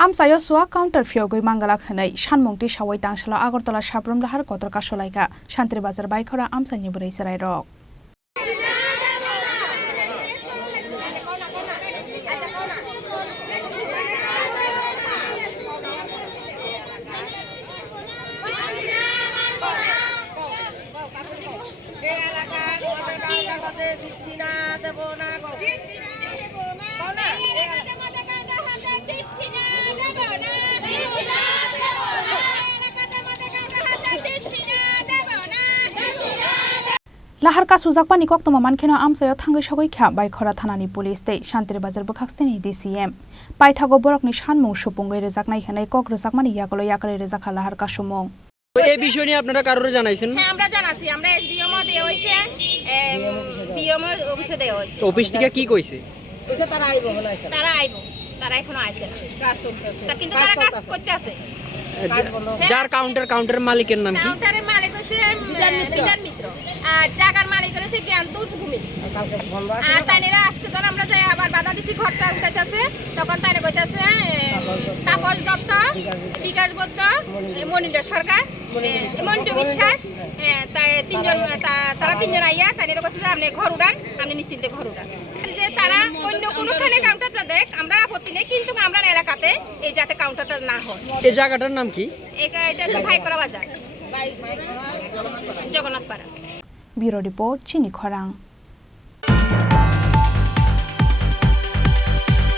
Amchaini Chuwak counter fiogui Manglak hanai sanmungti sawai tangsalo Agartala Sabroom Lahar kotor Kasulaikha Santri bazar Baikhora Amchaini Bwrwirok. Lahar Kasulaikha pani koktoma mankeno Amchaini thangai Sagoikha Baikhora thanani police tei Santri bazar bwkhakstheni DCM paithago borokni sanmung supungoi rejaknai hanai kok rejakmani yakolo yakale rejakha Lahar Kasumung এই বিষয় নিয়ে আপনারা কারোর জানাইছেন? হ্যাঁ আমরা জানাছি, আমরা SDM ও দেয়া হইছে, পিএম অফিসে দেয়া হইছে। অফিস থেকে কি কইছে? তারা আইবো হলাইছে। তারা এখনো আইছে না। কাজ চলতেছে। কিন্তু তারা কাজ করতে আছে। যার কাউন্টার মালিকের নাম কি? কাউন্টারের মালিক হইছে বিধান মিত্র। আর জায়গার মালিক হইছে জ্ঞানদোষ ভূমি। আর তাইনেরা আজকে যখন আমরা যাই আবার বাধা দিছি ঘরটা উঠাইতেছে, তখন তাইনে কইতাছে তাপস দত্ত, বিকাশ বদ্ধ, মনিন্দর সরকার, মন্টু বিশ্বাস, তারা তিনজন আইয়া তাইনেরা কইছে যে আপনি ঘর উড়ান, আপনি নিশ্চিন্তে ঘর উড়ান। যে তারা অন্য কোনোখানে কাউন্টারটা দেখ, আমরা আপত্তি নেই, কিন্তু আমরা এলাকাতে এই যাতে কাউন্টারটা না হয়। এই জায়গাটার নাম কি? এটা হচ্ছে ভাইখরা বাজার, জগন্নাথপাড়া। Bureau Report Chini Khorang.